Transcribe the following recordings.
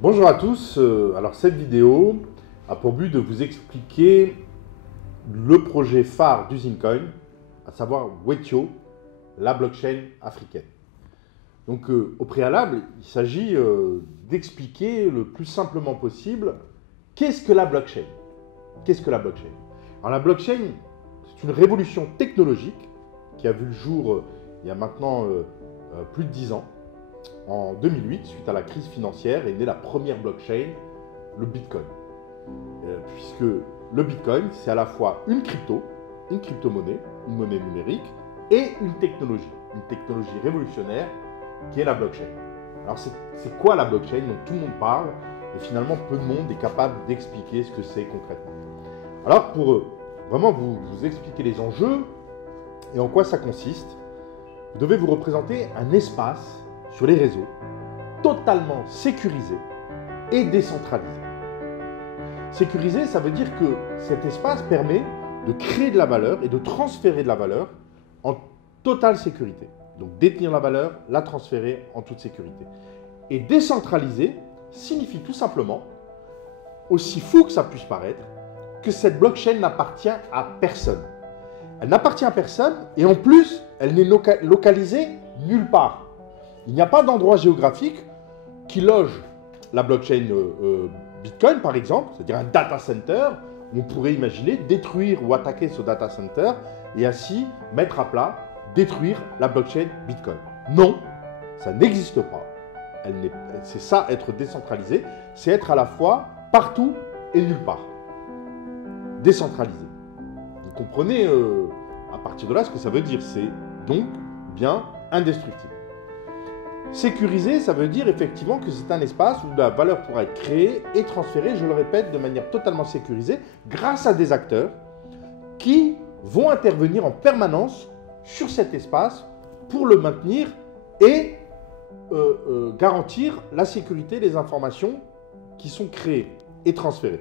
Bonjour à tous, alors cette vidéo a pour but de vous expliquer le projet phare d'Usinecoin, à savoir Wetio, la blockchain africaine. Donc au préalable, il s'agit d'expliquer le plus simplement possible qu'est-ce que la blockchain. Qu'est-ce que la blockchain? Alors la blockchain, c'est une révolution technologique qui a vu le jour il y a maintenant plus de 10 ans. En 2008, suite à la crise financière, est née la première blockchain, le Bitcoin. Puisque le Bitcoin, c'est à la fois une crypto-monnaie, une monnaie numérique, et une technologie révolutionnaire qui est la blockchain. Alors c'est quoi la blockchain dont tout le monde parle et finalement peu de monde est capable d'expliquer ce que c'est concrètement. Alors pour vraiment vous expliquer les enjeux et en quoi ça consiste, vous devez vous représenter un espace sur les réseaux, totalement sécurisé et décentralisé. Sécurisé, ça veut dire que cet espace permet de créer de la valeur et de transférer de la valeur en totale sécurité. Donc détenir la valeur, la transférer en toute sécurité. Et décentralisé signifie tout simplement, aussi fou que ça puisse paraître, que cette blockchain n'appartient à personne. Elle n'appartient à personne et en plus, elle n'est localisée nulle part. Il n'y a pas d'endroit géographique qui loge la blockchain Bitcoin, par exemple, c'est-à-dire un data center, où on pourrait imaginer détruire ou attaquer ce data center et ainsi mettre à plat, détruire la blockchain Bitcoin. Non, ça n'existe pas. C'est ça, être décentralisé, c'est être à la fois partout et nulle part. Décentralisé. Vous comprenez à partir de là ce que ça veut dire. C'est donc bien indestructible. Sécurisé, ça veut dire effectivement que c'est un espace où la valeur pourra être créée et transférée, je le répète, de manière totalement sécurisée, grâce à des acteurs qui vont intervenir en permanence sur cet espace pour le maintenir et garantir la sécurité des informations qui sont créées et transférées.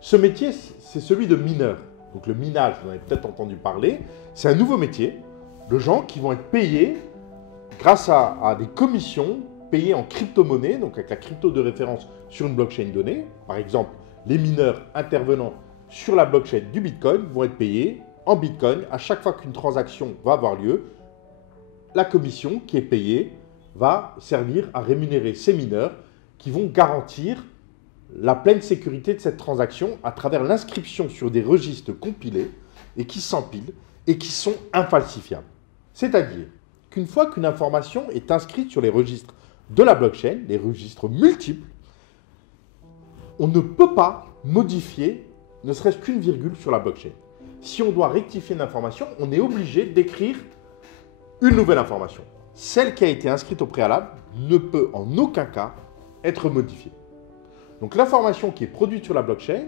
Ce métier, c'est celui de mineur. Donc le minage, vous en avez peut-être entendu parler, c'est un nouveau métier de gens qui vont être payés grâce à des commissions payées en crypto-monnaie, donc avec la crypto de référence sur une blockchain donnée. Par exemple, les mineurs intervenant sur la blockchain du Bitcoin vont être payés en Bitcoin. À chaque fois qu'une transaction va avoir lieu, la commission qui est payée va servir à rémunérer ces mineurs qui vont garantir la pleine sécurité de cette transaction à travers l'inscription sur des registres compilés et qui s'empilent et qui sont infalsifiables. C'est-à-dire qu'une fois qu'une information est inscrite sur les registres de la blockchain, les registres multiples, on ne peut pas modifier ne serait-ce qu'une virgule sur la blockchain. Si on doit rectifier une information, on est obligé d'écrire une nouvelle information. Celle qui a été inscrite au préalable ne peut en aucun cas être modifiée. Donc l'information qui est produite sur la blockchain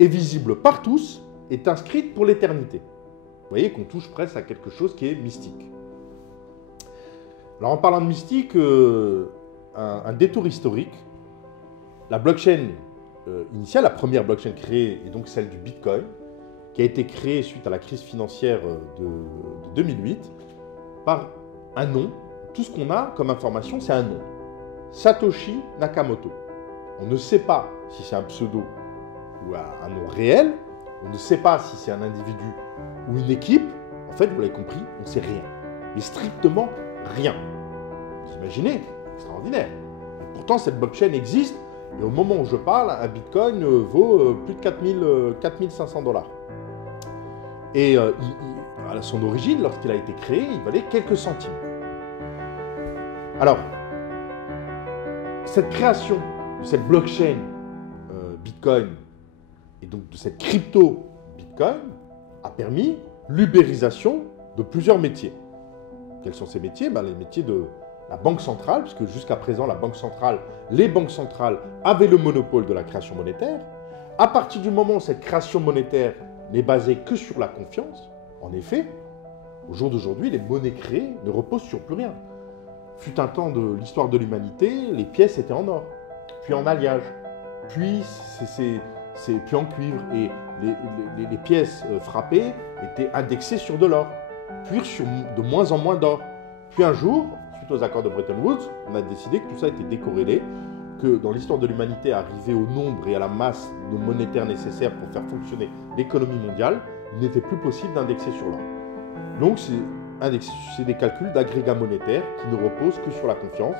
est visible par tous, est inscrite pour l'éternité. Vous voyez qu'on touche presque à quelque chose qui est mystique. Alors en parlant de mystique, un détour historique, la blockchain initiale, la première blockchain créée est donc celle du Bitcoin, qui a été créée suite à la crise financière de 2008 par un nom. Tout ce qu'on a comme information, c'est un nom. Satoshi Nakamoto. On ne sait pas si c'est un pseudo ou un nom réel. On ne sait pas si c'est un individu ou une équipe. En fait, vous l'avez compris, on ne sait rien. Mais strictement rien. Vous imaginez? Extraordinaire. Et pourtant, cette blockchain existe. Et au moment où je parle, un Bitcoin vaut plus de 4500 $. Et à son origine, lorsqu'il a été créé, il valait quelques centimes. Alors, cette création de cette blockchain Bitcoin et donc de cette crypto Bitcoin a permis l'ubérisation de plusieurs métiers. Quels sont ces métiers? Les métiers de la banque centrale, puisque jusqu'à présent, les banques centrales avaient le monopole de la création monétaire. À partir du moment où cette création monétaire n'est basée que sur la confiance, en effet, au jour d'aujourd'hui, les monnaies créées ne reposent sur plus rien. Fut un temps de l'histoire de l'humanité, les pièces étaient en or, puis en alliage, puis en cuivre, et les pièces frappées étaient indexées sur de l'or, puis sur de moins en moins d'or. Puis un jour, suite aux accords de Bretton Woods, on a décidé que tout ça était décorrélé que dans l'histoire de l'humanité, arriver au nombre et à la masse de monétaire nécessaire pour faire fonctionner l'économie mondiale, il n'était plus possible d'indexer sur l'or. Donc c'est des calculs d'agrégat monétaire qui ne reposent que sur la confiance.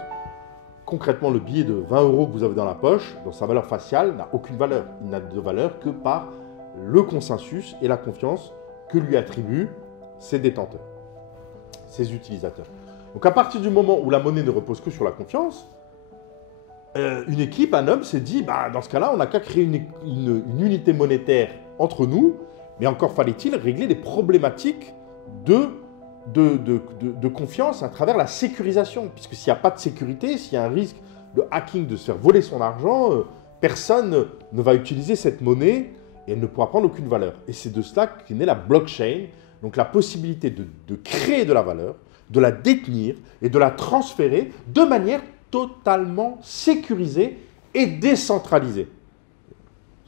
Concrètement, le billet de 20 € que vous avez dans la poche, dans sa valeur faciale, n'a aucune valeur. Il n'a de valeur que par le consensus et la confiance que lui attribuent ses détenteurs, ses utilisateurs. Donc à partir du moment où la monnaie ne repose que sur la confiance, une équipe, un homme s'est dit, dans ce cas-là, on n'a qu'à créer une unité monétaire entre nous, mais encore fallait-il régler les problématiques de confiance à travers la sécurisation. Puisque s'il n'y a pas de sécurité, s'il y a un risque de hacking, de se faire voler son argent, personne ne va utiliser cette monnaie et elle ne pourra prendre aucune valeur. Et c'est de cela qu'est née la blockchain, donc la possibilité de créer de la valeur, de la détenir et de la transférer de manière totalement sécurisée et décentralisée.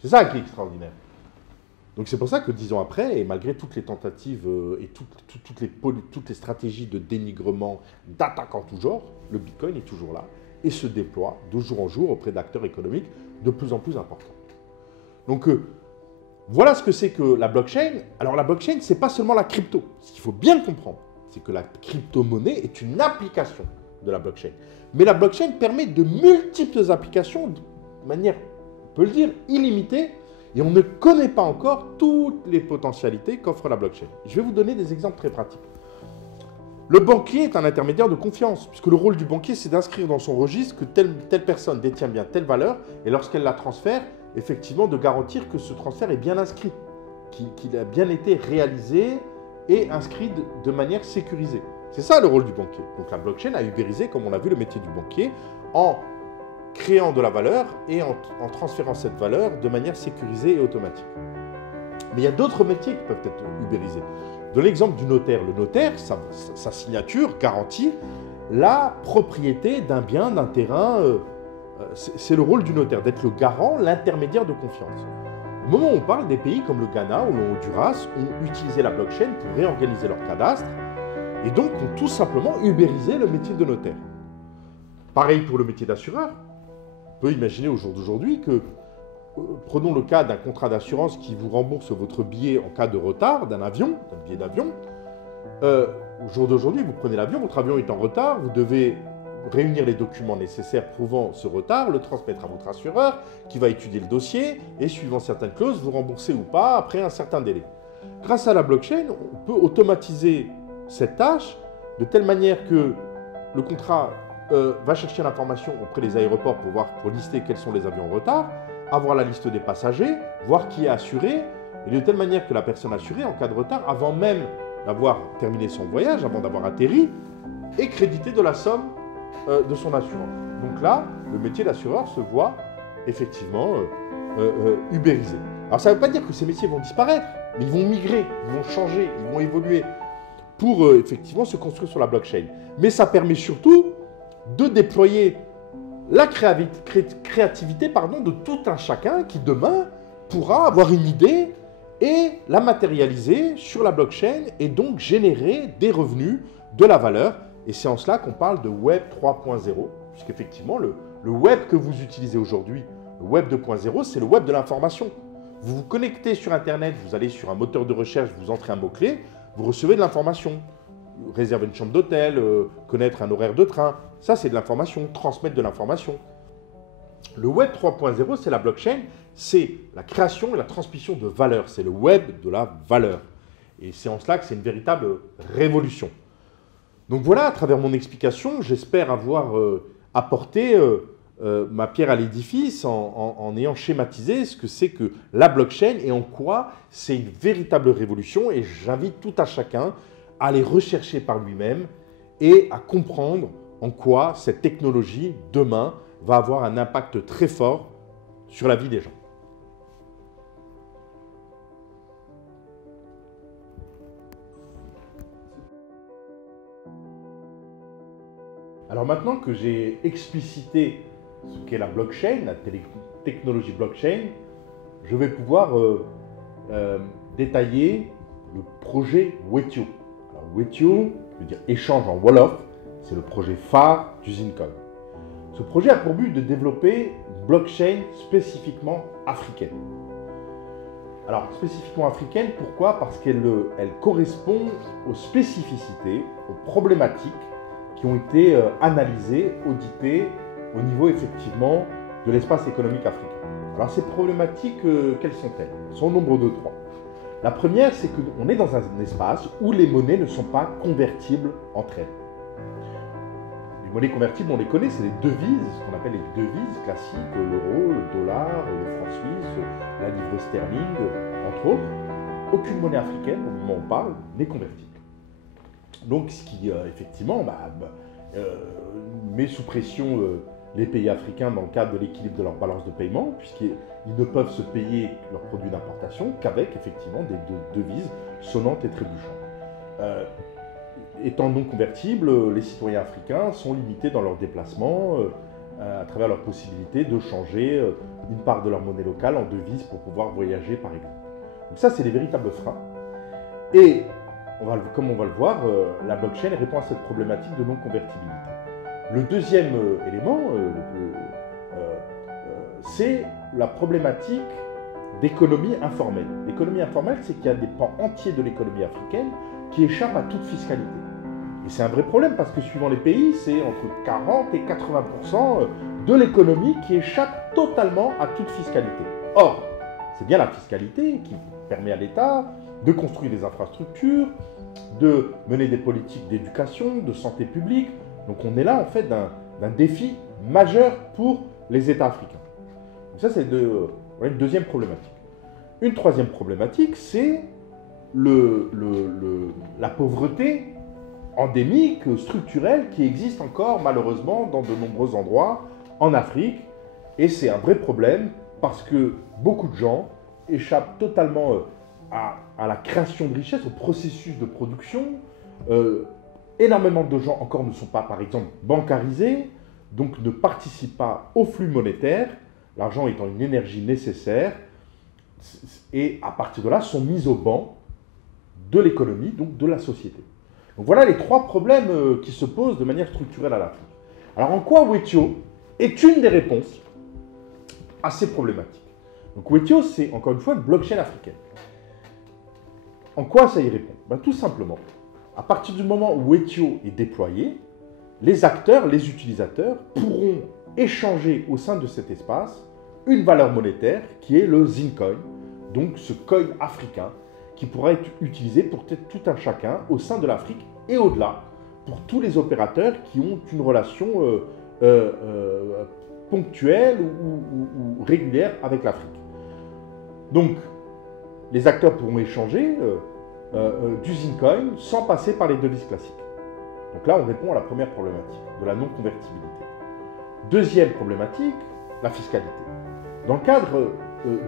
C'est ça qui est extraordinaire. Donc c'est pour ça que 10 ans après, et malgré toutes les tentatives et toutes les stratégies de dénigrement, d'attaque en tout genre, le Bitcoin est toujours là et se déploie de jour en jour auprès d'acteurs économiques de plus en plus importants. Donc voilà ce que c'est que la blockchain. Alors la blockchain, ce n'est pas seulement la crypto. Ce qu'il faut bien comprendre, c'est que la crypto-monnaie est une application de la blockchain. Mais la blockchain permet de multiples applications de manière, on peut le dire, illimitée. Et on ne connaît pas encore toutes les potentialités qu'offre la blockchain. Je vais vous donner des exemples très pratiques. Le banquier est un intermédiaire de confiance, puisque le rôle du banquier, c'est d'inscrire dans son registre que telle personne détient bien telle valeur, et lorsqu'elle la transfère, effectivement, de garantir que ce transfert est bien inscrit, qu'il a bien été réalisé et inscrit de manière sécurisée. C'est ça le rôle du banquier. Donc la blockchain a ubérisé, comme on l'a vu, le métier du banquier, en créant de la valeur et en transférant cette valeur de manière sécurisée et automatique. Mais il y a d'autres métiers qui peuvent être ubérisés. Dans l'exemple du notaire, le notaire, sa signature garantit la propriété d'un bien, d'un terrain. C'est le rôle du notaire, d'être le garant, l'intermédiaire de confiance. Au moment où on parle, des pays comme le Ghana ou le Honduras ont utilisé la blockchain pour réorganiser leur cadastre et donc ont tout simplement ubérisé le métier de notaire. Pareil pour le métier d'assureur. On peut imaginer au jour d'aujourd'hui que, prenons le cas d'un contrat d'assurance qui vous rembourse votre billet en cas de retard d'un billet d'avion. Au jour d'aujourd'hui, vous prenez l'avion, votre avion est en retard, vous devez réunir les documents nécessaires prouvant ce retard, le transmettre à votre assureur qui va étudier le dossier et, suivant certaines clauses, vous rembourser ou pas après un certain délai. Grâce à la blockchain, on peut automatiser cette tâche de telle manière que le contrat va chercher l'information auprès des aéroports pour lister quels sont les avions en retard, avoir la liste des passagers, voir qui est assuré, et de telle manière que la personne assurée, en cas de retard, avant même d'avoir terminé son voyage, avant d'avoir atterri, est créditée de la somme de son assurance. Donc là, le métier d'assureur se voit effectivement ubérisé. Alors ça ne veut pas dire que ces métiers vont disparaître, mais ils vont migrer, ils vont changer, ils vont évoluer pour effectivement se construire sur la blockchain. Mais ça permet surtout de déployer la créativité de tout un chacun qui demain pourra avoir une idée et la matérialiser sur la blockchain et donc générer des revenus, de la valeur. Et c'est en cela qu'on parle de Web 3.0, puisqu'effectivement le Web que vous utilisez aujourd'hui, le Web 2.0, c'est le Web de l'information. Vous vous connectez sur Internet, vous allez sur un moteur de recherche, vous entrez un mot-clé, vous recevez de l'information. Réserver une chambre d'hôtel, connaître un horaire de train, ça c'est de l'information, transmettre de l'information. Le Web 3.0, c'est la blockchain, c'est la création et la transmission de valeur, c'est le Web de la valeur. Et c'est en cela que c'est une véritable révolution. Donc voilà, à travers mon explication, j'espère avoir apporté ma pierre à l'édifice en ayant schématisé ce que c'est que la blockchain et en quoi c'est une véritable révolution. Et j'invite tout à chacun à aller rechercher par lui-même et à comprendre en quoi cette technologie, demain, va avoir un impact très fort sur la vie des gens. Alors maintenant que j'ai explicité ce qu'est la blockchain, la technologie blockchain, je vais pouvoir détailler le projet Wetio. Alors Wetio veut dire échange en Wolof, c'est le projet phare d'UsineCoin. Ce projet a pour but de développer une blockchain spécifiquement africaine. Alors, spécifiquement africaine, pourquoi? Parce qu'elle correspond aux spécificités, aux problématiques qui ont été analysées, auditées au niveau effectivement de l'espace économique africain. Alors, ces problématiques, quelles sont-elles? Elles sont au nombre de 3. La première, c'est qu'on est dans un espace où les monnaies ne sont pas convertibles entre elles. Les monnaies convertibles, on les connaît, c'est les devises, ce qu'on appelle les devises classiques, l'euro, le dollar, le franc suisse, la livre sterling, entre autres. Aucune monnaie africaine, au moment où on parle, n'est convertible. Donc, ce qui, effectivement, met sous pression les pays africains dans le cadre de l'équilibre de leur balance de paiement, puisqu'ils ne peuvent se payer leurs produits d'importation qu'avec, effectivement, des devises sonnantes et trébuchantes. Étant non convertibles, les citoyens africains sont limités dans leurs déplacements à travers leur possibilité de changer une part de leur monnaie locale en devise pour pouvoir voyager, par exemple. Donc ça, c'est les véritables freins. Et, comme on va le voir, la blockchain répond à cette problématique de non-convertibilité. Le deuxième élément, c'est la problématique d'économie informelle. L'économie informelle, c'est qu'il y a des pans entiers de l'économie africaine qui échappent à toute fiscalité. Et c'est un vrai problème parce que suivant les pays, c'est entre 40 et 80% de l'économie qui échappe totalement à toute fiscalité. Or, c'est bien la fiscalité qui permet à l'État de construire des infrastructures, de mener des politiques d'éducation, de santé publique. Donc on est là en fait d'un défi majeur pour les États africains. Donc ça c'est une deuxième problématique. Une troisième problématique, c'est la pauvreté endémique, structurelle, qui existe encore malheureusement dans de nombreux endroits en Afrique. Et c'est un vrai problème parce que beaucoup de gens échappent totalement à la création de richesse, au processus de production. Énormément de gens encore ne sont pas, par exemple, bancarisés, donc ne participent pas au flux monétaire, l'argent étant une énergie nécessaire, et à partir de là sont mis au banc de l'économie, donc de la société. Donc voilà les 3 problèmes qui se posent de manière structurelle à l'Afrique. Alors en quoi Wethio est une des réponses à ces problématiques? Donc Wethio, c'est encore une fois une blockchain africaine. En quoi ça y répond? Tout simplement, à partir du moment où Wethio est déployé, les acteurs, les utilisateurs pourront échanger au sein de cet espace une valeur monétaire qui est le Zincoin, donc ce coin africain qui pourra être utilisé pour tout un chacun au sein de l'Afrique et au-delà, pour tous les opérateurs qui ont une relation ponctuelle ou régulière avec l'Afrique. Donc, les acteurs pourront échanger du Zincoin sans passer par les devises classiques. Donc là, on répond à la première problématique, de la non-convertibilité. Deuxième problématique, la fiscalité. Dans le cadre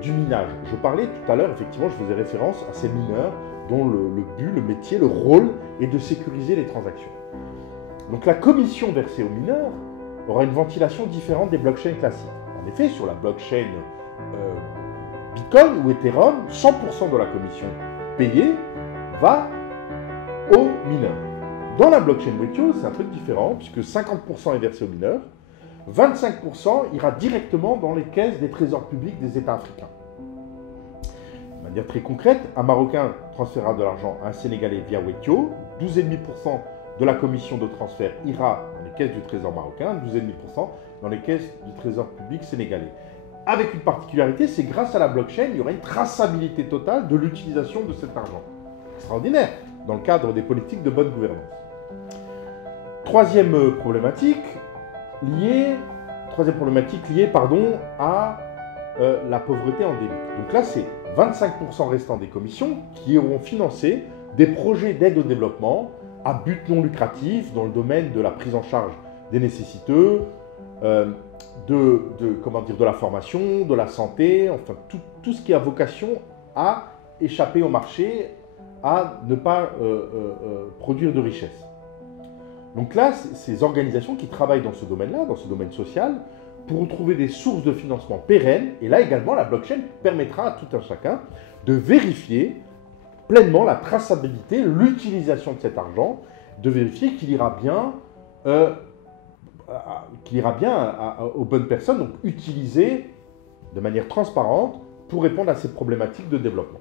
du minage, je parlais tout à l'heure, effectivement, je faisais référence à ces mineurs dont le but, le métier, le rôle est de sécuriser les transactions. Donc la commission versée aux mineurs aura une ventilation différente des blockchains classiques. En effet, sur la blockchain Bitcoin ou Ethereum, 100% de la commission payée va aux mineurs. Dans la blockchain Wethio, c'est un peu différent, puisque 50% est versé aux mineurs, 25% ira directement dans les caisses des trésors publics des États africains. De manière très concrète, un Marocain transférera de l'argent à un Sénégalais via Wethio, 12,5% de la commission de transfert ira dans les caisses du trésor marocain, 12,5% dans les caisses du trésor public sénégalais. Avec une particularité, c'est grâce à la blockchain, il y aura une traçabilité totale de l'utilisation de cet argent. Extraordinaire, dans le cadre des politiques de bonne gouvernance. Troisième problématique liée à la pauvreté endémique. Donc là, c'est 25% restants des commissions qui auront financé des projets d'aide au développement à but non lucratif dans le domaine de la prise en charge des nécessiteux, de la formation, de la santé, enfin tout ce qui a vocation à échapper au marché, à ne pas produire de richesse. Donc là, ces organisations qui travaillent dans ce domaine-là, dans ce domaine social, pourront trouver des sources de financement pérennes. Et là également, la blockchain permettra à tout un chacun de vérifier pleinement la traçabilité, l'utilisation de cet argent, de vérifier qu'il ira bien aux bonnes personnes, donc utilisé de manière transparente pour répondre à ces problématiques de développement.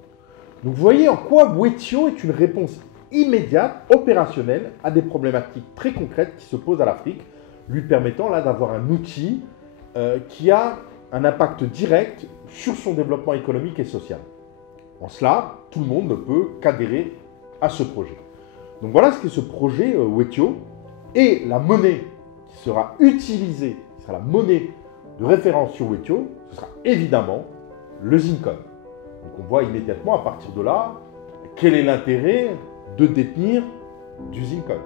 Donc vous voyez en quoi Wetio est une réponse immédiate, opérationnelle, à des problématiques très concrètes qui se posent à l'Afrique, lui permettant là d'avoir un outil qui a un impact direct sur son développement économique et social. En cela, tout le monde ne peut qu'adhérer à ce projet. Donc voilà ce qu'est ce projet Wetio, et la monnaie qui sera utilisée, qui sera la monnaie de référence sur Wetio, ce sera évidemment le Zincoin. Donc on voit immédiatement à partir de là quel est l'intérêt de détenir du Zincoin.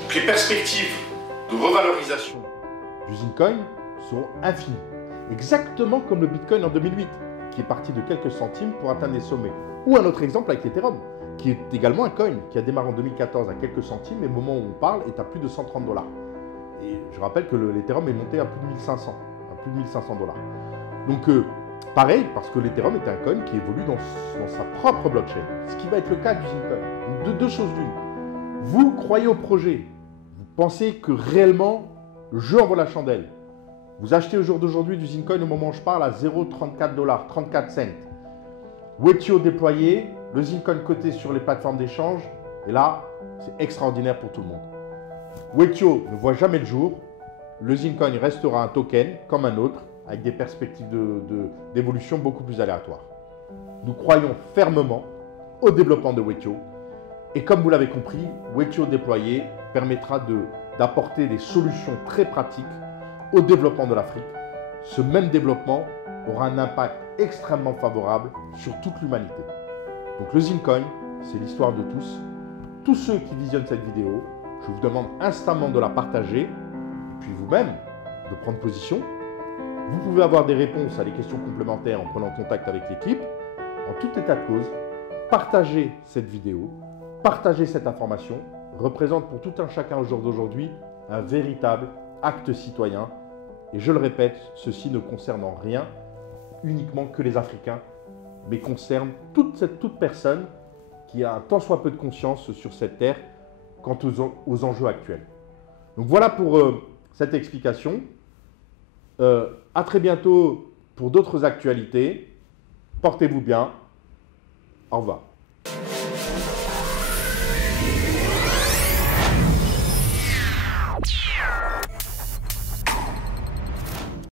Donc les perspectives de revalorisation du Zincoin seront infinies. Exactement comme le Bitcoin en 2008, qui est parti de quelques centimes pour atteindre des sommets. Ou un autre exemple avec l'Ethereum, qui est également un coin, qui a démarré en 2014 à quelques centimes, et au moment où on parle, est à plus de 130 $. Et je rappelle que l'Ethereum est monté à plus de 1500, à plus de 1500 $. Donc, pareil, parce que l'Ethereum est un coin qui évolue dans sa propre blockchain, ce qui va être le cas du Zincoin. Donc, deux choses l'une. Vous croyez au projet, vous pensez que réellement, le jeu en vaut la chandelle. Vous achetez au jour d'aujourd'hui du Zincoin au moment où je parle à 0,34 $, 34 cents. Wetio déployé, le Zincoin coté sur les plateformes d'échange, et là, c'est extraordinaire pour tout le monde. Wetio ne voit jamais le jour, le Zincoin restera un token comme un autre, avec des perspectives d'évolution beaucoup plus aléatoires. Nous croyons fermement au développement de Wetio, et comme vous l'avez compris, Wetio déployé permettra d'apporter des solutions très pratiques au développement de l'Afrique. Ce même développement aura un impact extrêmement favorable sur toute l'humanité. Donc le Zincoin, c'est l'histoire de tous. Tous ceux qui visionnent cette vidéo, je vous demande instamment de la partager, et puis vous-même de prendre position. Vous pouvez avoir des réponses à des questions complémentaires en prenant contact avec l'équipe. En tout état de cause, partagez cette vidéo, partagez cette information, représente pour tout un chacun au jour d'aujourd'hui un véritable acte citoyen. Et je le répète, ceci ne concerne en rien uniquement que les Africains, mais concerne toute personne qui a un tant soit peu de conscience sur cette terre quant aux enjeux actuels. Donc voilà pour cette explication. À très bientôt pour d'autres actualités. Portez-vous bien. Au revoir.